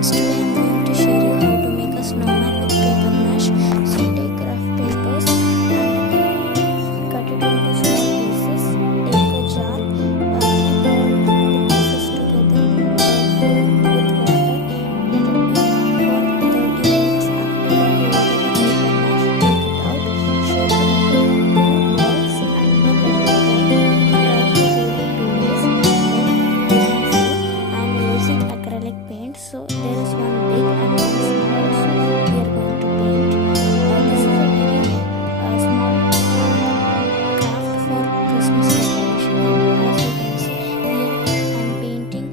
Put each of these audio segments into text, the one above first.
friends, today I am going to share you how to make a snowman with paper mash. So take rough papers and cut it into small pieces. Take a jar, keep all the pieces together, fill with water, let it be for 30 minutes. After that you will get a paper mash, take it out, shape it into two balls and then let it dry. Try to hold it 2 days. Then you can see I am using acrylic paint. So there is one big and one small, so we are going to paint. This is a very small craft for Christmas decoration, and as you can see here I am painting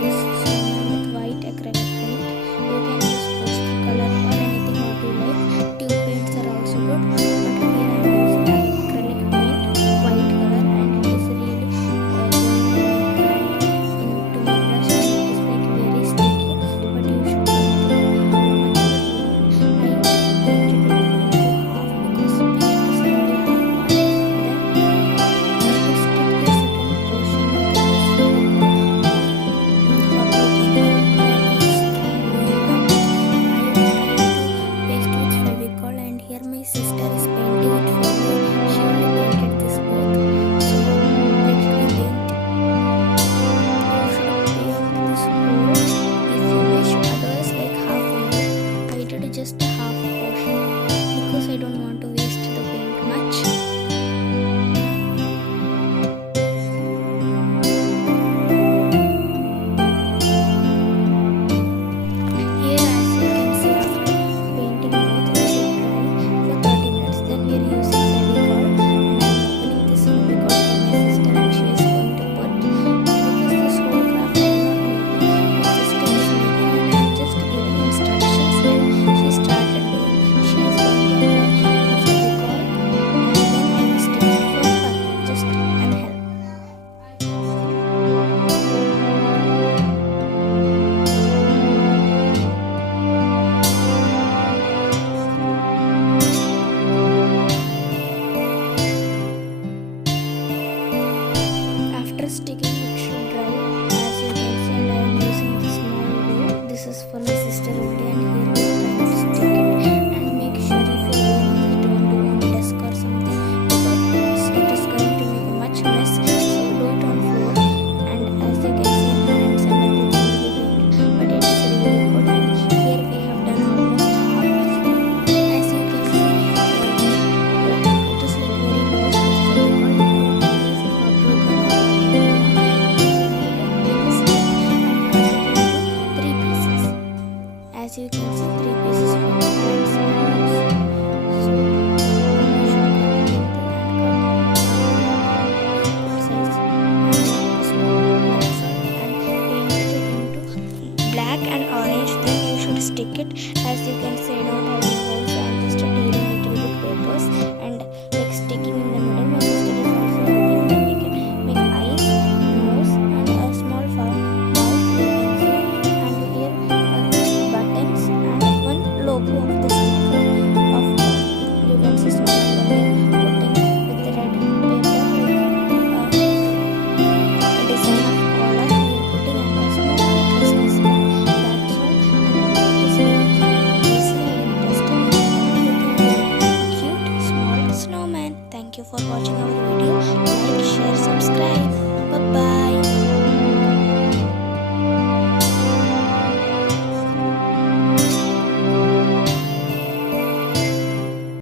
this snowman with white acrylic paint. You can use poster color or anything what you like. Tube paints are also good, but here I am using acrylic paint, white color, and it is really going in my hand into my brush, and it is like very sticky, but you should paint it whenever you want. I painted it into half because paint is only half part. Then to stick the second portion you can use Fevicol or hot glue gun or use strong glue. I am trying to paste with Fevicol, and here my sister is painting it for me. She only painted this both, so let me paint. You should paint this whole if you wish, otherwise like half only. I did just a half portion because I don't want to waste the paint much. Here as you can see, after painting both, let it dry for 30 minutes. Then we are using Fevicol, and I am opening this Fevicol for my sister, and she is going to put, because this whole craft I am not making, my sister is making, and I am just giving instructions, and she started doing. She is going to apply the Fevicol, and then I will stick it for her, just and help. After sticking it should dry, as you can see, and I am using the small glue. This is for my sister only, and here we are trying to stick it, and make sure if you are doing this, don't do on desk or something, because it is going to make a much mess. So do it on floor, and as you can see hands and everything will be painted, but it is really good. And here we have done almost half. As you can see, it is like very loose with Fevicol. You can use hot glue gun or whatever you want. And then we take a stick and cut it into 3 pieces. As you can see, 3 pieces for the hands and nose. So you should cut it into and cut it size and one small, that's all, and paint it into black and orange. Then you should stick it. As you can see, I don't have